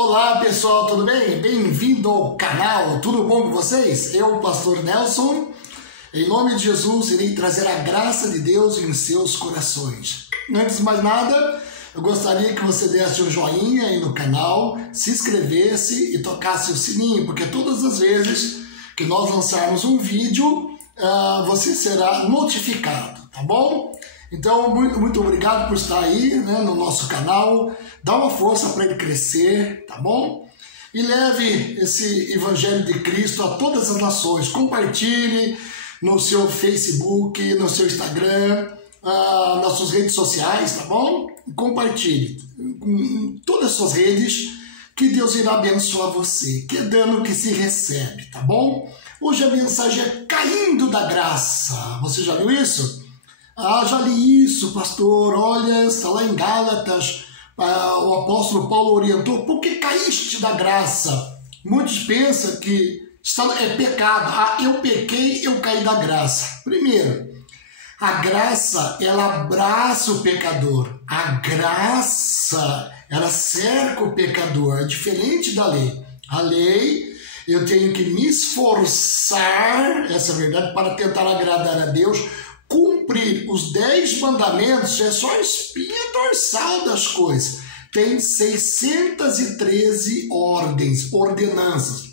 Olá pessoal, tudo bem? Bem-vindo ao canal, tudo bom com vocês? Eu, o pastor Nelson, em nome de Jesus, irei trazer a graça de Deus em seus corações. Antes de mais nada, eu gostaria que você desse um joinha aí no canal, se inscrevesse e tocasse o sininho, porque todas as vezes que nós lançarmos um vídeo, você será notificado, tá bom? Então, muito obrigado por estar aí, né, no nosso canal. Dá uma força para ele crescer, tá bom? E leve esse Evangelho de Cristo a todas as nações. Compartilhe no seu Facebook, no seu Instagram, nas suas redes sociais, tá bom? Compartilhe em todas as suas redes, que Deus irá abençoar você. Que é dano que se recebe, tá bom? Hoje a mensagem é caindo da graça. Você já viu isso? Já li isso, pastor. Olha, está lá em Gálatas. O apóstolo Paulo orientou: por que caíste da graça? Muitos pensam que é pecado. Eu pequei, eu caí da graça. Primeiro, a graça, ela abraça o pecador. A graça, ela cerca o pecador. É diferente da lei. A lei, eu tenho que me esforçar, essa é a verdade, para tentar agradar a Deus. Cumprir os 10 mandamentos é só a espinha dorsal das coisas. Tem 613 ordenanças.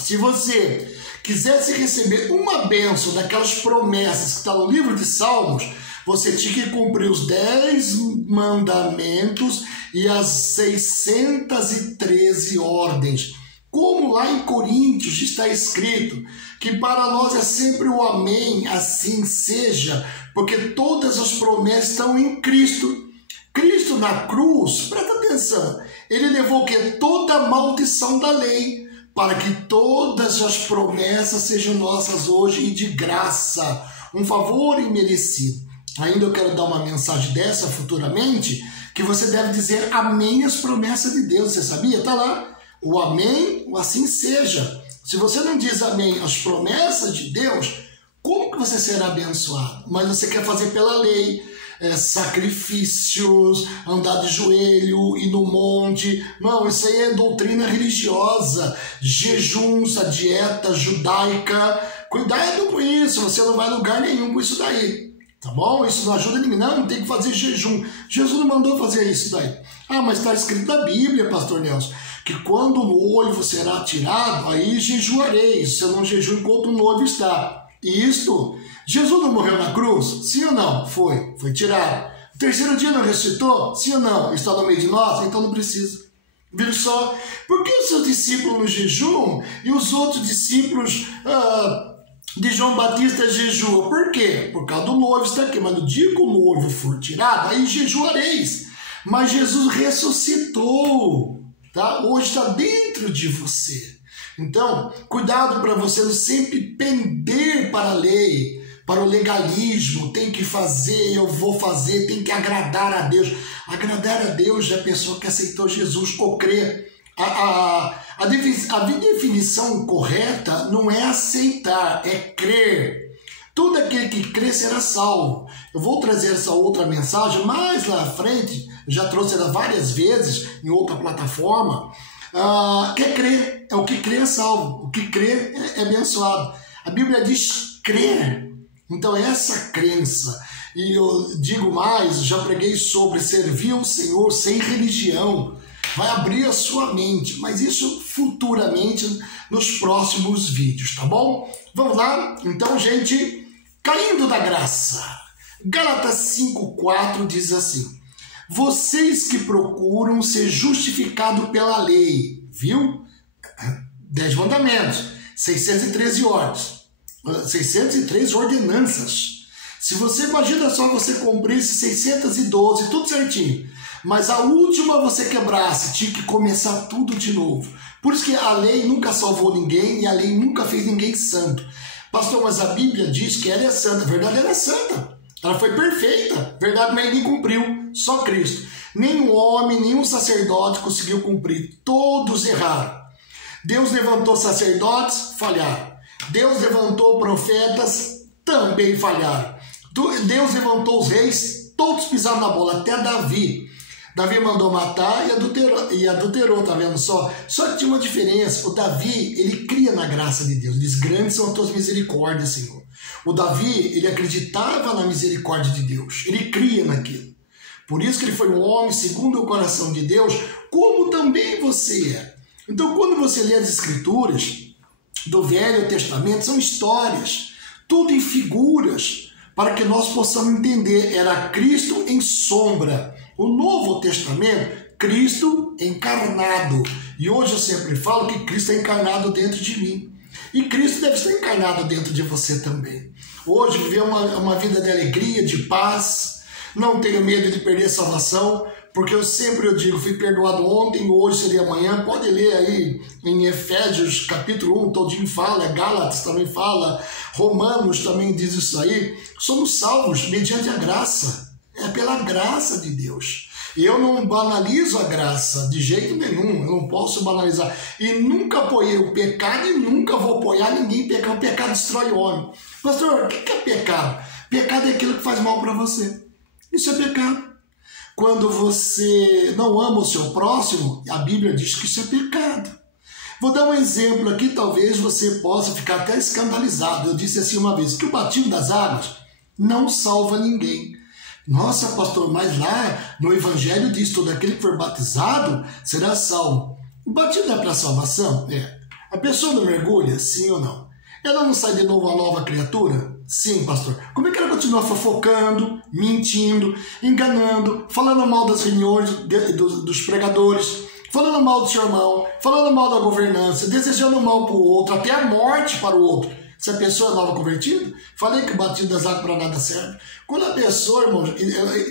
Se você quisesse receber uma bênção daquelas promessas que está no livro de Salmos, você tinha que cumprir os 10 mandamentos e as 613 ordens. Como lá em Coríntios está escrito, que para nós é sempre o amém, assim seja, porque todas as promessas estão em Cristo. Cristo na cruz, presta atenção, ele levou o quê? Toda a maldição da lei, para que todas as promessas sejam nossas hoje e de graça, um favor imerecido. Ainda eu quero dar uma mensagem dessa futuramente, que você deve dizer amém às promessas de Deus, você sabia? Está lá. O amém, o assim seja. Se você não diz amém às promessas de Deus, como que você será abençoado? Mas você quer fazer pela lei, sacrifícios, andar de joelho, ir no monte. Não, isso aí é doutrina religiosa, jejuns, a dieta judaica. Cuidado com isso, você não vai a lugar nenhum com isso daí. Tá bom? Isso não ajuda ninguém. Não, tem que fazer jejum. Jesus não mandou fazer isso daí. Mas está escrito na Bíblia, pastor Nelson, que quando o noivo será tirado, aí jejuareis. Você não jejua enquanto o noivo está. E isto, Jesus não morreu na cruz? Sim ou não? Foi tirado. O terceiro dia não ressuscitou? Sim ou não? Está no meio de nós? Então não precisa. Viram só? Por que os seus discípulos no jejum e os outros discípulos de João Batista jejuam? Por quê? Por causa do noivo está aqui. Mas no dia que o noivo for tirado, aí jejuareis. Mas Jesus ressuscitou. Tá? Hoje está dentro de você. Então, cuidado para você não sempre pender para a lei, para o legalismo. Tem que fazer, eu vou fazer, tem que agradar a Deus. Agradar a Deus é a pessoa que aceitou Jesus ou crê. A definição correta não é aceitar, é crer. Todo aquele que crê será salvo. Eu vou trazer essa outra mensagem mais lá à frente, já trouxe ela várias vezes em outra plataforma. Quer crer, o que crê é salvo, o que crê é abençoado. A Bíblia diz crer, então essa crença. E eu digo mais, já preguei sobre servir ao Senhor sem religião. Vai abrir a sua mente, mas isso futuramente nos próximos vídeos, tá bom? Vamos lá? Então, gente, caindo da graça. Gálatas 5,4 diz assim: vocês que procuram ser justificados pela lei, viu? 10 mandamentos, 613 ordens, 603 ordenanças. Se você imagina só você cumprir esses 612, tudo certinho, mas a última você quebrasse, tinha que começar tudo de novo. Por isso que a lei nunca salvou ninguém e a lei nunca fez ninguém santo. Pastor, mas a Bíblia diz que ela é santa. A verdade, ela é santa. Ela foi perfeita. Verdade, mas ninguém cumpriu. Só Cristo. Nenhum homem, nenhum sacerdote conseguiu cumprir. Todos erraram. Deus levantou sacerdotes, falharam. Deus levantou profetas, também falharam. Deus levantou os reis, todos pisaram na bola, até Davi. Davi mandou matar e adulterou, tá vendo só? Só que tinha uma diferença. O Davi, ele cria na graça de Deus. Diz, grandes são as tuas misericórdias, Senhor. O Davi, ele acreditava na misericórdia de Deus. Ele cria naquilo. Por isso que ele foi um homem segundo o coração de Deus, como também você é. Então, quando você lê as Escrituras do Velho Testamento, são histórias, tudo em figuras, para que nós possamos entender. Era Cristo em sombra. O Novo Testamento, Cristo encarnado. E hoje eu sempre falo que Cristo é encarnado dentro de mim. E Cristo deve estar encarnado dentro de você também. Hoje viver uma vida de alegria, de paz. Não tenho medo de perder a salvação, porque eu digo, fui perdoado ontem, hoje seria amanhã. Pode ler aí em Efésios capítulo 1, todinho fala, Gálatas também fala, Romanos também diz isso aí. Somos salvos mediante a graça. É pela graça de Deus. Eu não banalizo a graça de jeito nenhum, eu não posso banalizar. E nunca apoiei o pecado e nunca vou apoiar ninguém pecar. O pecado destrói o homem. Pastor, o que é pecado? Pecado é aquilo que faz mal para você. Isso é pecado. Quando você não ama o seu próximo, a Bíblia diz que isso é pecado. Vou dar um exemplo aqui, talvez você possa ficar até escandalizado. Eu disse assim uma vez, que o batismo das águas não salva ninguém. Nossa, pastor, mas lá no Evangelho diz, todo aquele que for batizado será salvo. O batismo é para salvação? É. A pessoa não mergulha? Sim ou não? Ela não sai de novo uma nova criatura? Sim, pastor. Como é que ela continua fofocando, mentindo, enganando, falando mal das reuniões dos pregadores, falando mal do seu irmão, falando mal da governança, desejando mal para o outro, até a morte para o outro? Se a pessoa é nova convertida, falei que o batismo das águas para nada serve. Quando a pessoa, irmão,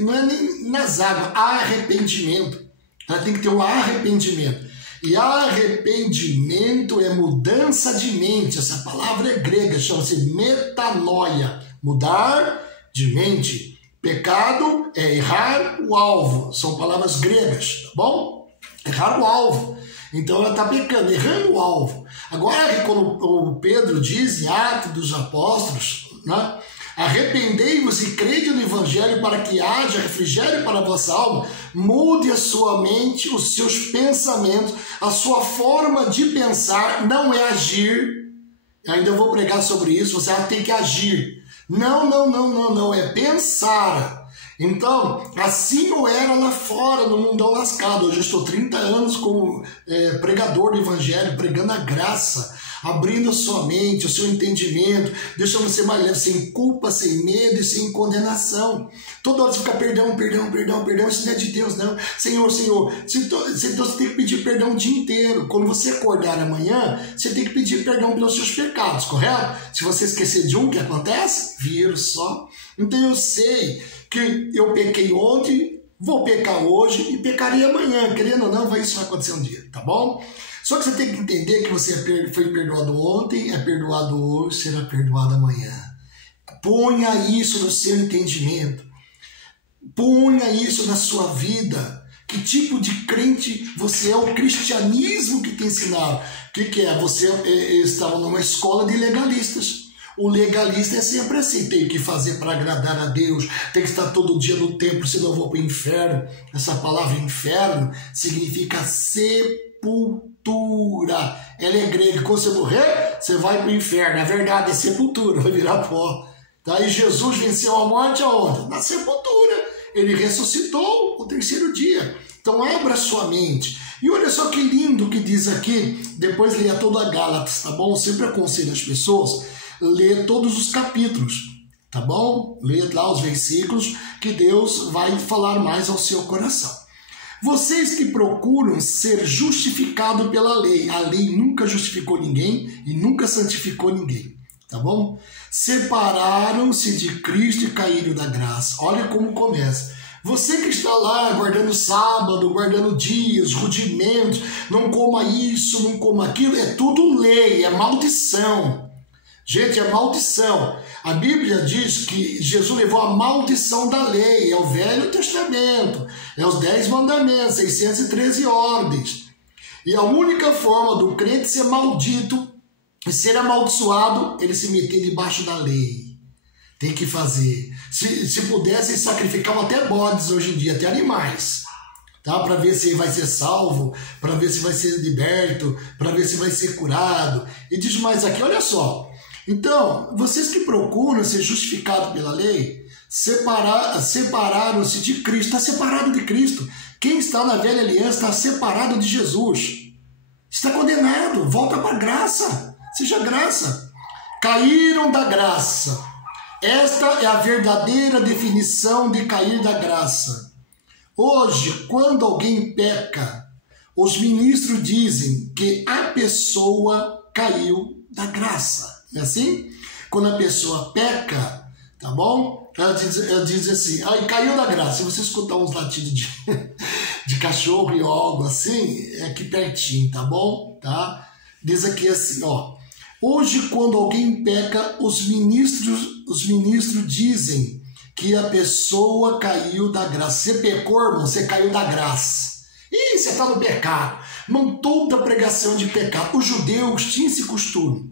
não é nem nas águas, há arrependimento. Ela tem que ter um arrependimento. E arrependimento é mudança de mente. Essa palavra é grega, chama-se metanoia. Mudar de mente. Pecado é errar o alvo. São palavras gregas, tá bom? Errar o alvo. Então ela está pecando, errando o alvo. Agora, quando o Pedro diz em Atos dos Apóstolos, né? Arrependei-vos e crede no Evangelho para que haja refrigério para a vossa alma. Mude a sua mente, os seus pensamentos, a sua forma de pensar. Não é agir. Ainda vou pregar sobre isso. Você tem que agir. Não. É pensar. Então, assim eu era lá fora, no mundão lascado. Hoje eu estou 30 anos como pregador do Evangelho, pregando a graça, abrindo a sua mente, o seu entendimento, deixando você mais leve, sem culpa, sem medo e sem condenação. Toda hora você fica perdão, isso não é de Deus, não. Senhor, então você tem que pedir perdão o dia inteiro. Quando você acordar amanhã, você tem que pedir perdão pelos seus pecados, correto? Se você esquecer de um, o que acontece? Vírus só. Então eu sei que eu pequei ontem, vou pecar hoje e pecarei amanhã. Querendo ou não, isso vai acontecer um dia, tá bom? Só que você tem que entender que você foi perdoado ontem, é perdoado hoje, será perdoado amanhã. Ponha isso no seu entendimento. Ponha isso na sua vida. Que tipo de crente você é? O cristianismo que te ensinaram. O que é? Você estava numa escola de legalistas. O legalista é sempre assim, tem que fazer para agradar a Deus, tem que estar todo dia no templo, senão eu vou para o inferno. Essa palavra inferno significa sepultura. Ela é grega, quando você morrer, você vai para o inferno. A verdade é sepultura, vai virar pó. Daí Jesus venceu a morte aonde? Na sepultura. Ele ressuscitou o terceiro dia. Então abra sua mente. E olha só que lindo que diz aqui, depois leia toda a Gálatas, tá bom? Eu sempre aconselho as pessoas ler todos os capítulos, tá bom? Leia lá os versículos que Deus vai falar mais ao seu coração. Vocês que procuram ser justificados pela lei, a lei nunca justificou ninguém e nunca santificou ninguém, tá bom? Separaram-se de Cristo e caíram da graça. Olha como começa. Você que está lá guardando sábado, guardando dias, rudimentos, não coma isso, não coma aquilo, é tudo lei, é maldição. Gente, é maldição. A Bíblia diz que Jesus levou a maldição da lei, é o Velho Testamento, é os 10 mandamentos, 613 ordens. E a única forma do crente ser maldito e ser amaldiçoado, ele se meter debaixo da lei. Tem que fazer. Se pudessem, sacrificavam até bodes hoje em dia, até animais. tá? Para ver se vai ser salvo, para ver se vai ser liberto, para ver se vai ser curado. E diz mais aqui, olha só. Então, vocês que procuram ser justificados pela lei, separaram-se de Cristo. Está separado de Cristo. Quem está na velha aliança está separado de Jesus. Está condenado. Volta para a graça. Seja graça. Caíram da graça. Esta é a verdadeira definição de cair da graça. Hoje, quando alguém peca, os ministros dizem que a pessoa caiu da graça. Não é assim? Quando a pessoa peca, tá bom? Ela diz assim, caiu da graça. Se você escutar uns latidos de cachorro e algo assim, é aqui pertinho, tá bom? Tá? Diz aqui assim, ó. Hoje, quando alguém peca, os ministros dizem que a pessoa caiu da graça. Você pecou, irmão, você caiu da graça. Ih, você está no pecado. Não toda pregação de pecado. Os judeus tinham esse costume.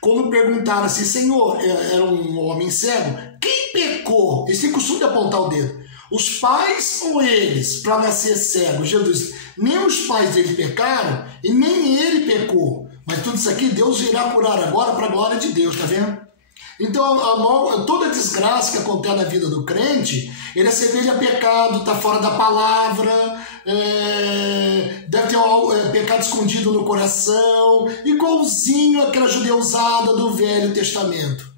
Quando perguntaram assim, Senhor, era um homem cego, quem pecou? Eles têm costume de apontar o dedo. Os pais ou eles, para nascer cego? Jesus, nem os pais dele pecaram e nem ele pecou. Mas tudo isso aqui Deus irá curar agora para a glória de Deus, tá vendo? Então, toda desgraça que acontece na vida do crente, ele assemelha a pecado, está fora da palavra, deve ter pecado escondido no coração, igualzinho aquela judeusada do Velho Testamento.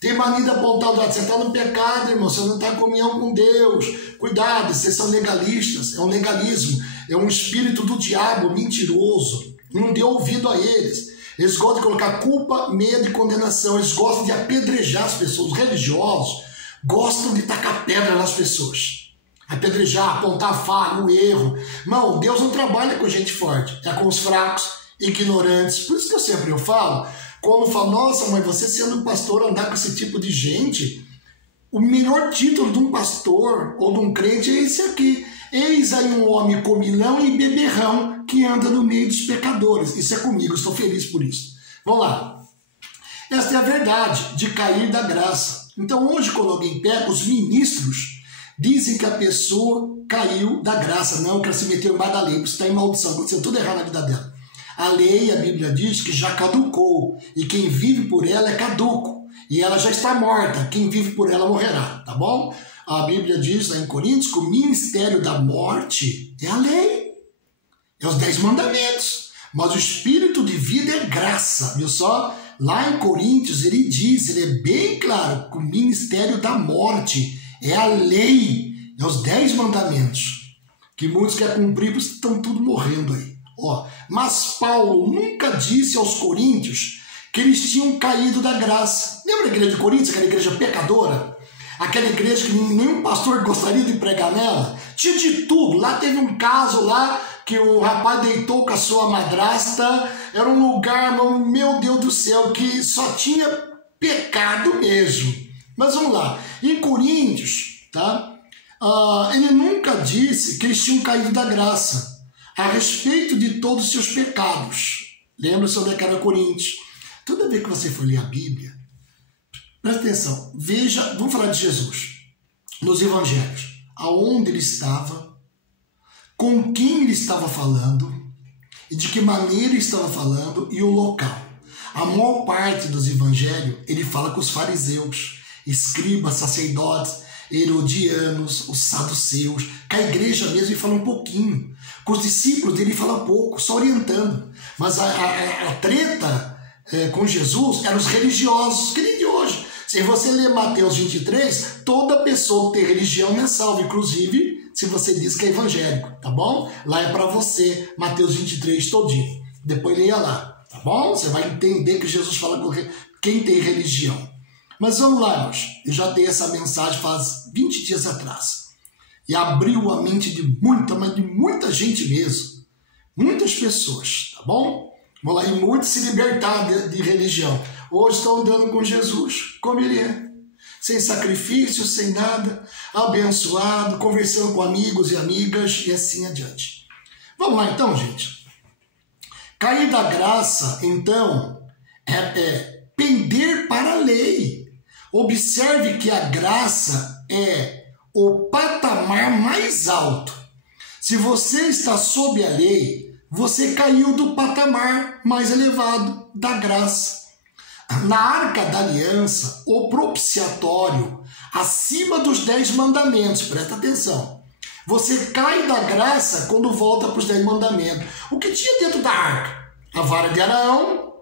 Tem mania de apontar o lado, você está no pecado, irmão, você não está em comunhão com Deus. Cuidado, vocês são legalistas, é um legalismo, é um espírito do diabo mentiroso. Não dê ouvido a eles. Eles gostam de colocar culpa, medo e condenação. Eles gostam de apedrejar as pessoas. Os religiosos gostam de tacar pedra nas pessoas. Apedrejar, apontar a falha, o erro. Não, Deus não trabalha com gente forte. É com os fracos, ignorantes. Por isso que eu falo, quando eu falo, nossa mãe, você sendo um pastor, andar com esse tipo de gente, o melhor título de um pastor ou de um crente é esse aqui. Eis aí um homem comilão e beberrão que anda no meio dos pecadores. Isso é comigo, estou feliz por isso. Vamos lá. Esta é a verdade de cair da graça. Então hoje, quando alguém peca, os ministros dizem que a pessoa caiu da graça. Não, que ela se meteu embaixo da lei. Isso está em maldição, aconteceu tudo errado na vida dela. A lei, a Bíblia diz que já caducou. E quem vive por ela é caduco. E ela já está morta. Quem vive por ela morrerá. Tá bom? A Bíblia diz lá em Coríntios que o ministério da morte é a lei. É os 10 mandamentos. Mas o espírito de vida é graça. Viu só? Lá em Coríntios ele diz, ele é bem claro, que o ministério da morte é a lei. É os 10 mandamentos. Que muitos querem cumprir, porque estão tudo morrendo aí. Ó, mas Paulo nunca disse aos coríntios que eles tinham caído da graça. Lembra a igreja de Coríntios, aquela igreja pecadora? Aquela igreja que nenhum pastor gostaria de pregar nela? Tinha de tudo. Lá teve um caso lá que o rapaz deitou com a sua madrasta. Era um lugar, meu Deus do céu, que só tinha pecado mesmo. Mas vamos lá. Em Coríntios, tá? Ele nunca disse que eles tinham caído da graça a respeito de todos os seus pecados. Lembra-se onde é que era Coríntios? Toda vez que você for ler a Bíblia, presta atenção, veja, vamos falar de Jesus, nos evangelhos, aonde ele estava, com quem ele estava falando, e de que maneira ele estava falando, e o local. A maior parte dos evangelhos, ele fala com os fariseus, escribas, sacerdotes, herodianos, os saduceus, com a igreja mesmo ele fala um pouquinho, com os discípulos dele ele fala pouco, só orientando, mas a treta com Jesus eram os religiosos, que nem de hoje. Se você ler Mateus 23, toda pessoa que tem religião é salva, inclusive se você diz que é evangélico, tá bom? Lá é para você, Mateus 23 todinho. Depois leia lá, tá bom? Você vai entender que Jesus fala com quem tem religião. Mas vamos lá, irmãos. Eu já dei essa mensagem faz 20 dias atrás. E abriu a mente de mas de muita gente mesmo. Muitas pessoas, tá bom? Vamos lá, e muitos se libertaram de religião. Hoje estão andando com Jesus, como ele é. Sem sacrifício, sem nada, abençoado, conversando com amigos e amigas e assim adiante. Vamos lá então, gente. Cair da graça, então, é pender para a lei. Observe que a graça é o patamar mais alto. Se você está sob a lei, você caiu do patamar mais elevado da graça. Na Arca da Aliança, o propiciatório, acima dos 10 mandamentos, presta atenção. Você cai da graça quando volta para os 10 mandamentos. O que tinha dentro da arca? A vara de Arão,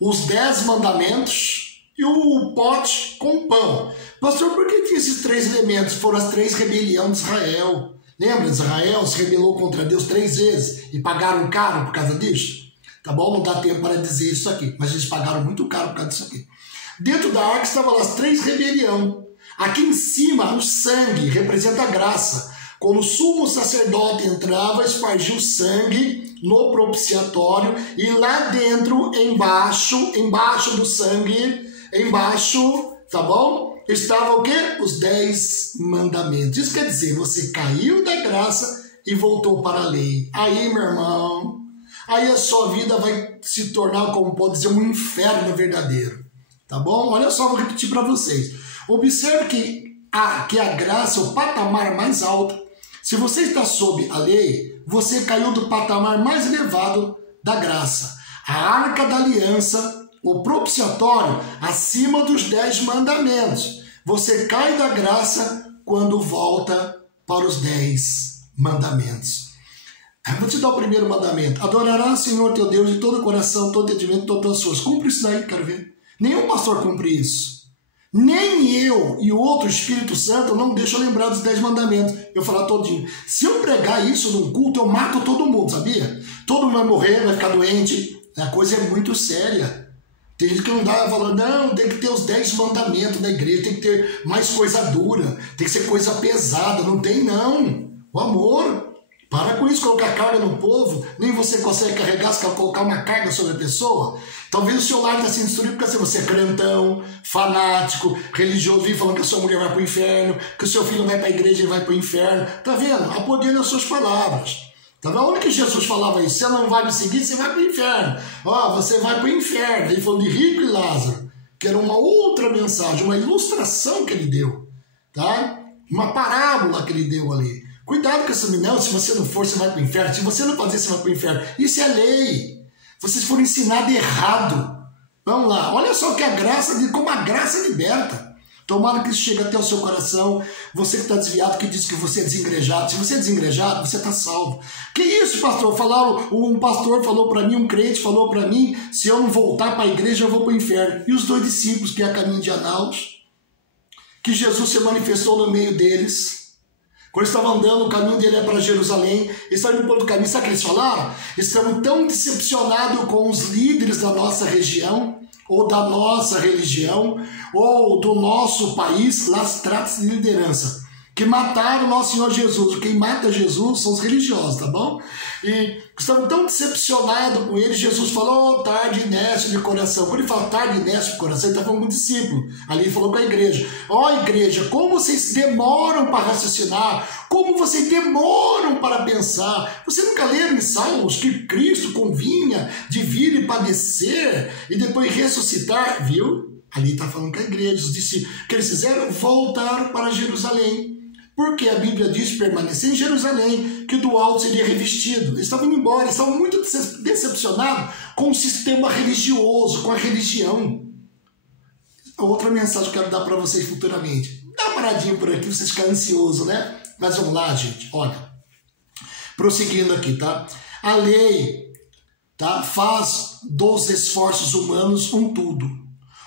os 10 mandamentos e o pote com pão. Pastor, por que tinha esses 3 elementos? Foram as 3 rebeliões de Israel. Lembra? Israel se rebelou contra Deus 3 vezes e pagaram caro por causa disso? Tá bom? Não dá tempo para dizer isso aqui, mas eles pagaram muito caro por causa disso aqui. Dentro da arca estavam as 3 rebeliões. Aqui em cima, o sangue representa a graça. Quando o sumo sacerdote entrava, espargia o sangue no propiciatório e lá dentro, embaixo do sangue, tá bom? Estava o quê? Os 10 mandamentos. Isso quer dizer, você caiu da graça e voltou para a lei. Aí, meu irmão, aí a sua vida vai se tornar, como pode dizer, um inferno verdadeiro. Tá bom? Olha só, vou repetir para vocês. Observe que a graça é o patamar mais alto. Se você está sob a lei, você caiu do patamar mais elevado da graça. A Arca da Aliança, o propiciatório, acima dos 10 mandamentos. Você cai da graça quando volta para os 10 mandamentos. Vou te dar o primeiro mandamento. Adorarás o Senhor teu Deus de todo o coração, todo entendimento, todas as suas. Cumpre isso daí, quero ver. Nenhum pastor cumpre isso. Nem eu e o outro Espírito Santo não deixam lembrar dos 10 mandamentos. Eu falar todinho. Se eu pregar isso num culto, eu mato todo mundo, sabia? Todo mundo vai morrer, vai ficar doente. A coisa é muito séria. Tem gente que não dá falando, não, tem que ter os 10 mandamentos da igreja, tem que ter mais coisa dura, tem que ser coisa pesada. Não tem, não. O amor. Para com isso, colocar carga no povo. Nem você consegue carregar se colocar uma carga sobre a pessoa. Talvez o seu lar está sendo destruído porque você é crentão, fanático, religioso, vive falando que a sua mulher vai para o inferno, que o seu filho vai para a igreja e vai para o inferno. Tá vendo? Há poder nas suas palavras. Tá vendo? Onde que Jesus falava isso? Você não vai me seguir, você vai para o inferno. Ó, você vai para o inferno. Ele falou de rico e Lázaro, que era uma outra mensagem, uma ilustração que ele deu. Tá? Uma parábola que ele deu ali. Cuidado com essa menina, se você não for, você vai para o inferno. Se você não fazer, você vai para o inferno. Isso é lei. Vocês foram ensinados errado. Vamos lá. Olha só que a graça, como a graça liberta. Tomara que isso chegue até o seu coração. Você que está desviado, que diz que você é desengrejado. Se você é desengrejado, você está salvo. Que isso, pastor? Um pastor falou para mim, um crente falou para mim, se eu não voltar para a igreja, eu vou para o inferno. E os 2 discípulos, que é a caminho de Anaus, que Jesus se manifestou no meio deles. Quando eles estavam andando, o caminho dele é para Jerusalém, eles estavam indo pelo caminho, sabe o que eles falaram? Eles estavam tão decepcionados com os líderes da nossa região, ou da nossa religião, ou do nosso país, lá se trata de liderança, que mataram o nosso Senhor Jesus. Quem mata Jesus são os religiosos, tá bom? E estavam tão decepcionados com ele, Jesus falou, tarde e nécio de coração. Quando ele fala tarde e nécio de coração, ele está falando com o discípulo. Ali ele falou com a igreja. Igreja, como vocês demoram para raciocinar, como vocês demoram para pensar. Você nunca leram em Salmos que Cristo convinha de vir e padecer e depois ressuscitar? Viu? Ali está falando com a igreja, os discípulos. O que eles fizeram? Voltaram para Jerusalém. Porque a Bíblia diz permanecer em Jerusalém, que do alto seria revestido. Eles estavam indo embora, eles estavam muito decepcionados com o sistema religioso, com a religião. Outra mensagem que eu quero dar para vocês futuramente. Dá uma paradinha por aqui, vocês ficam ansiosos, né? Mas vamos lá, gente. Olha, prosseguindo aqui, tá? A lei, tá, faz dos esforços humanos um tudo.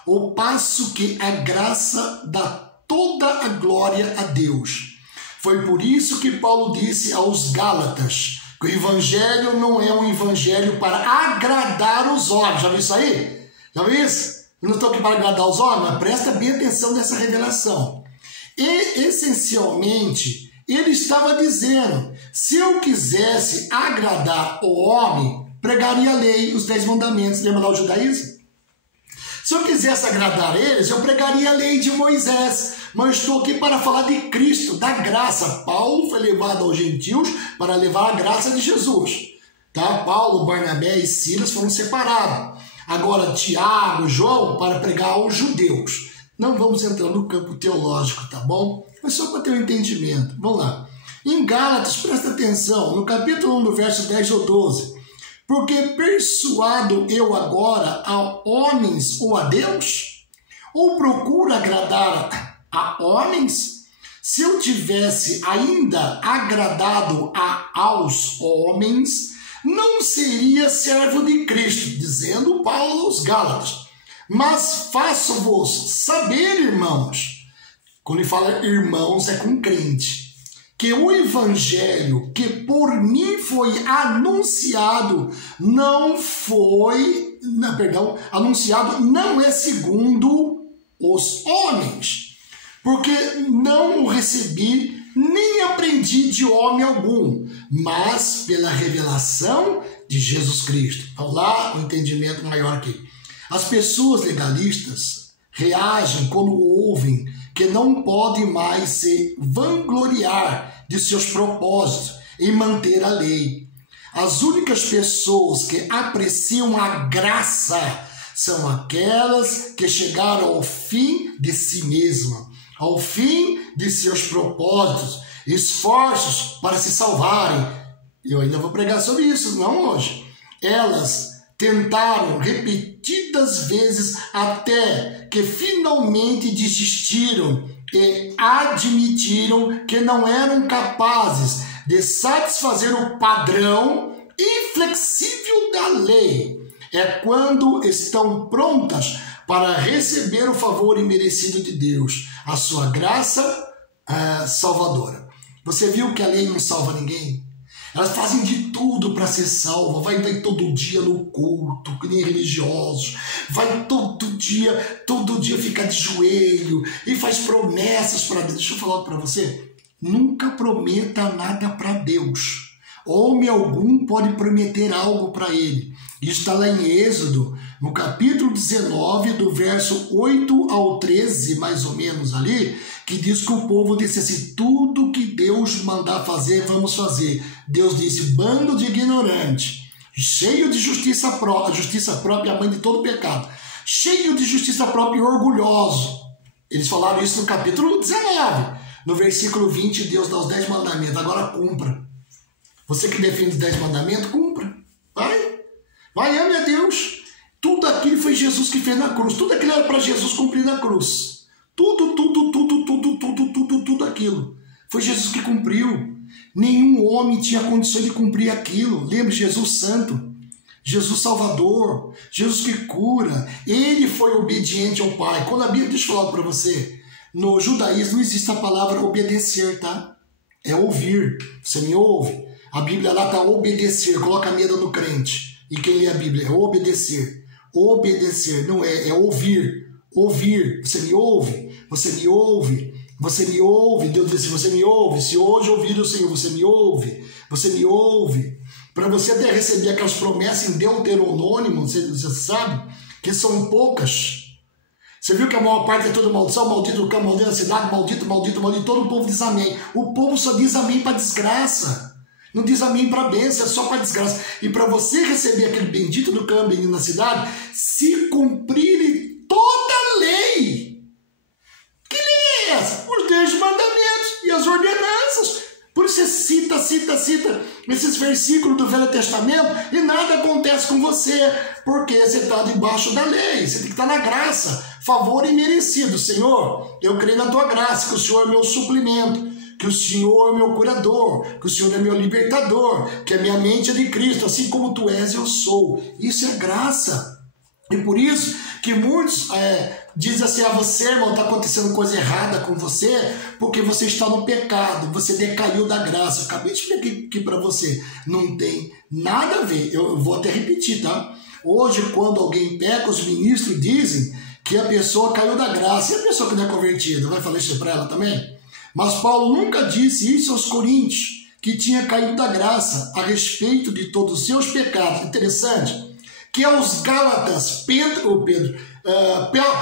Ao passo que a graça dá toda a glória a Deus. Foi por isso que Paulo disse aos Gálatas que o evangelho não é um evangelho para agradar os homens. Já viu isso aí? Já viu isso? Eu não estou aqui para agradar os homens, mas presta bem atenção nessa revelação. E, essencialmente, ele estava dizendo, se eu quisesse agradar o homem, pregaria a lei, os 10 mandamentos. Lembra lá o judaísmo? Se eu quisesse agradar eles, eu pregaria a lei de Moisés. Mas eu estou aqui para falar de Cristo, da graça. Paulo foi levado aos gentios para levar a graça de Jesus. Tá? Paulo, Barnabé e Silas foram separados. Agora, Tiago, João, para pregar aos judeus. Não vamos entrar no campo teológico, tá bom? Mas só para ter um entendimento. Vamos lá. Em Gálatas, presta atenção, no capítulo 1, do verso 10 ao 12. Porque persuado eu agora a homens ou a Deus? Ou procuro agradar a homens? Se eu tivesse ainda agradado aos homens, não seria servo de Cristo, dizendo Paulo aos Gálatas. Mas faço-vos saber, irmãos, quando ele fala irmãos é com crente, que o evangelho que por mim foi anunciado anunciado não é segundo os homens, porque não o recebi nem aprendi de homem algum, mas pela revelação de Jesus Cristo. Então lá o entendimento maior aqui. As pessoas legalistas reagem quando ouvem que não podem mais se vangloriar de seus propósitos em manter a lei. As únicas pessoas que apreciam a graça são aquelas que chegaram ao fim de si mesma, ao fim de seus propósitos, esforços para se salvarem. Eu ainda vou pregar sobre isso, não hoje. Elas tentaram repetidas vezes até que finalmente desistiram e admitiram que não eram capazes de satisfazer o padrão inflexível da lei. É quando estão prontas para receber o favor imerecido de Deus, a sua graça salvadora. Você viu que a lei não salva ninguém? Elas fazem de tudo para ser salva, vai todo dia no culto, que nem religiosos, vai todo dia ficar de joelho e faz promessas para Deus. Deixa eu falar para você, nunca prometa nada para Deus. Homem algum pode prometer algo para ele. Isso está lá em Êxodo, no capítulo 19, do verso 8 ao 13, mais ou menos ali, que diz que o povo disse assim, tudo que Deus mandar fazer, vamos fazer. Deus disse, bando de ignorante, cheio de justiça própria, a mãe de todo pecado, cheio de justiça própria e orgulhoso. Eles falaram isso no capítulo 19. No versículo 20, Deus dá os 10 mandamentos, agora cumpra. Você que defende os 10 mandamentos, cumpra. Vai, ame a Deus. Tudo aquilo foi Jesus que fez na cruz. Tudo aquilo era para Jesus cumprir na cruz. Tudo aquilo. Foi Jesus que cumpriu. Nenhum homem tinha condições de cumprir aquilo. Lembre, Jesus Santo, Jesus Salvador, Jesus que cura. Ele foi obediente ao Pai. Quando a Bíblia, deixa eu falar para você, no judaísmo não existe a palavra obedecer, tá? É ouvir. Você me ouve? A Bíblia lá está obedecer. Coloca medo no crente. E quem lê a Bíblia? É obedecer. Obedecer, não é ouvir. Ouvir. Você me ouve? Você me ouve? Você me ouve? Deus disse, você me ouve? Se hoje ouvir o Senhor, você me ouve? Você me ouve? Para você até receber aquelas promessas em Deuteronômio, você sabe que são poucas. Você viu que a maior parte é toda maldição, maldito o campo, maldito a cidade, maldito, todo o povo diz amém. O povo só diz amém para desgraça. Não diz amém para bênção, é só para desgraça. E para você receber aquele bendito do campo na cidade, se cumprir toda a lei. Que lei é essa? Os 10 mandamentos e as ordenanças. Por isso você cita esses versículos do Velho Testamento e nada acontece com você, porque você está debaixo da lei, você tem que estar na graça, favor imerecido. Senhor, eu creio na tua graça, que o Senhor é meu suplemento, que o Senhor é meu curador, que o Senhor é meu libertador, que a minha mente é de Cristo, assim como tu és, eu sou. Isso é graça. E por isso que muitos dizem assim, você, irmão, está acontecendo coisa errada com você, porque você está no pecado, você decaiu da graça. Acabei de explicar aqui para você. Não tem nada a ver. Eu vou até repetir, tá? Hoje, quando alguém peca, os ministros dizem que a pessoa caiu da graça. E a pessoa que não é convertida, vai falar isso para ela também? Mas Paulo nunca disse isso aos coríntios, que tinha caído da graça a respeito de todos os seus pecados. Interessante que aos Gálatas,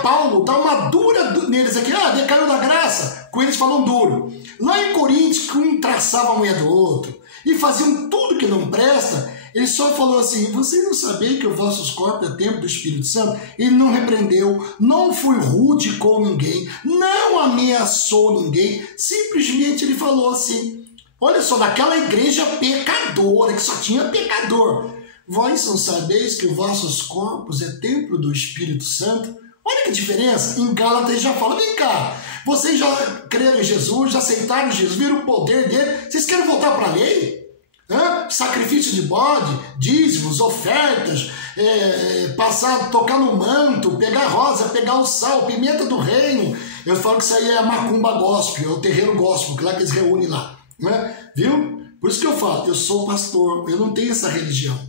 Paulo dá uma dura neles aqui, decaiu da graça, com eles falam duro. Lá em Coríntios, que um traçava a mulher do outro e faziam tudo que não presta, ele só falou assim, vocês não sabem que os vossos corpos é templo do Espírito Santo? Ele não repreendeu, não foi rude com ninguém, não ameaçou ninguém, simplesmente ele falou assim, Olha só, daquela igreja pecadora, que só tinha pecador. Vós não sabeis que os vossos corpos é templo do Espírito Santo? Olha que diferença. Em Gálatas já fala, vem cá, vocês já creram em Jesus, já aceitaram Jesus, viram o poder dele, vocês querem voltar para a lei? Sacrifício de bode, dízimos, ofertas, tocar no manto, pegar rosa, pegar o sal, pimenta do reino. Eu falo que isso aí é a macumba gospel, é o terreiro gospel, que lá que eles reúnem lá. Viu? Por isso que eu falo, eu sou pastor, eu não tenho essa religião.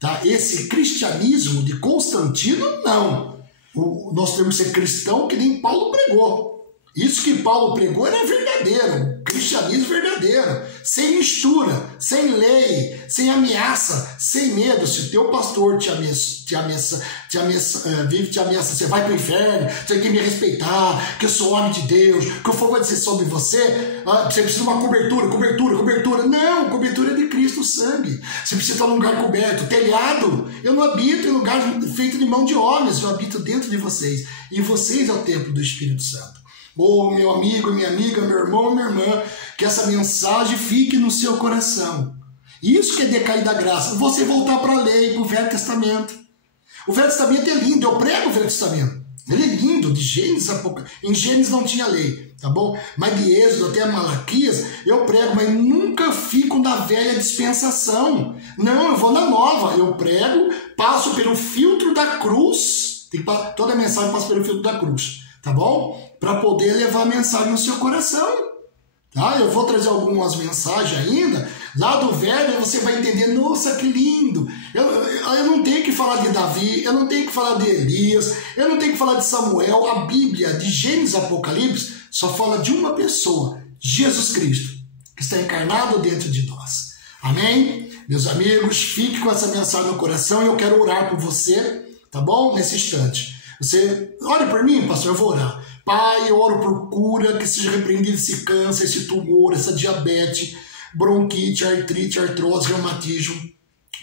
Tá? Esse cristianismo de Constantino, não. Nós temos que ser cristão que nem Paulo pregou. Isso que Paulo pregou era verdadeiro, cristianismo verdadeiro, sem mistura, sem lei, sem ameaça, sem medo. Se o teu pastor te ameaça, você vai para o inferno, você tem que me respeitar, que eu sou homem de Deus, que o fogo vai descer sobre você, você precisa de uma cobertura. Não, cobertura é de Cristo, sangue. Você precisa estar num lugar coberto, telhado. Eu não habito em lugar feito de mão de homens, eu habito dentro de vocês. E vocês é o templo do Espírito Santo. Meu amigo, minha amiga, meu irmão, minha irmã, que essa mensagem fique no seu coração. Isso que é decair da graça. Você voltar para a lei, para o Velho Testamento. O Velho Testamento é lindo, eu prego o Velho Testamento. Ele é lindo, de Gênesis a pouco. Em Gênesis não tinha lei, tá bom? Mas de Êxodo até Malaquias, eu prego, mas nunca fico na velha dispensação. Não, eu vou na nova. Eu prego, passo pelo filtro da cruz. Toda mensagem passa pelo filtro da cruz. Tá bom? Para poder levar a mensagem no seu coração. Tá? Eu vou trazer algumas mensagens ainda. Lá do velho você vai entender. Nossa, que lindo. Eu não tenho que falar de Davi. Eu não tenho que falar de Elias. Eu não tenho que falar de Samuel. A Bíblia, de Gênesis a Apocalipse, só fala de uma pessoa. Jesus Cristo. Que está encarnado dentro de nós. Amém? Meus amigos, fique com essa mensagem no coração. E eu quero orar por você. Tá bom? Nesse instante. Você ore por mim, pastor, eu vou orar. Pai, eu oro por cura, que seja repreendido esse câncer, esse tumor, essa diabetes, bronquite, artrite, artrose, reumatismo,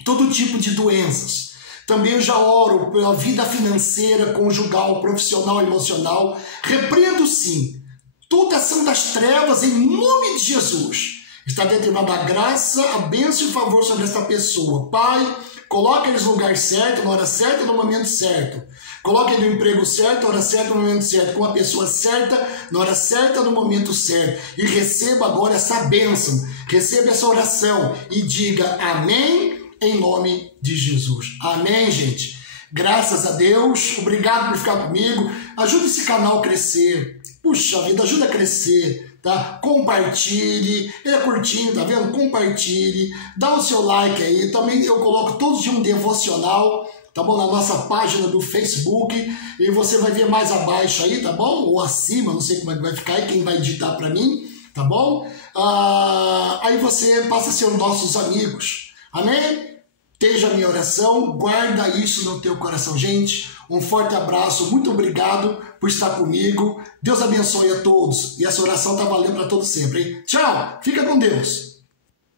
todo tipo de doenças. Também eu já oro pela vida financeira, conjugal, profissional, emocional. Repreendo sim toda ação das trevas em nome de Jesus. Está determinada a graça, a bênção e o favor sobre esta pessoa. Pai, coloca eles no lugar certo, na hora certa e no momento certo. Coloque ele no emprego certo, na hora certa, no momento certo, com a pessoa certa, na hora certa, no momento certo. E receba agora essa bênção, receba essa oração e diga amém em nome de Jesus. Amém, gente? Graças a Deus, obrigado por ficar comigo. Ajuda esse canal a crescer. Puxa vida, ajuda a crescer, tá? Compartilhe, ele é curtinho, tá vendo? Compartilhe, dá o seu like aí. Também eu coloco todos os dias um devocional, tá bom? Na nossa página do Facebook, e você vai ver mais abaixo aí, tá bom? Ou acima, não sei como é que vai ficar aí, quem vai editar para mim, tá bom? Aí você passa a ser os nossos amigos, amém? Esteja a minha oração, guarda isso no teu coração, gente. Um forte abraço, muito obrigado por estar comigo. Deus abençoe a todos. E essa oração tá valendo para todos sempre, hein? Tchau, fica com Deus.